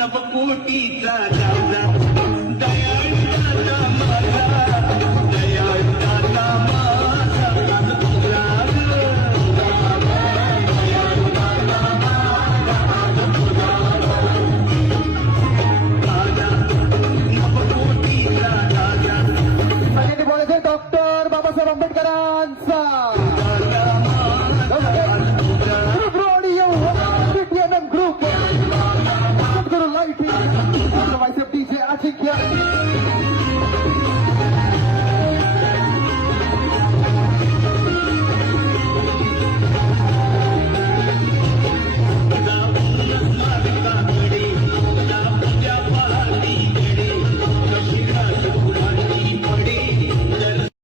नवकोटीचा राजा दयाळ दादा माझा, दयाळ दादा माझा तुला नवकोटीचा राजा आणि ते बोलायचे डॉक्टर बाबासाहेब आंबेडकरांचा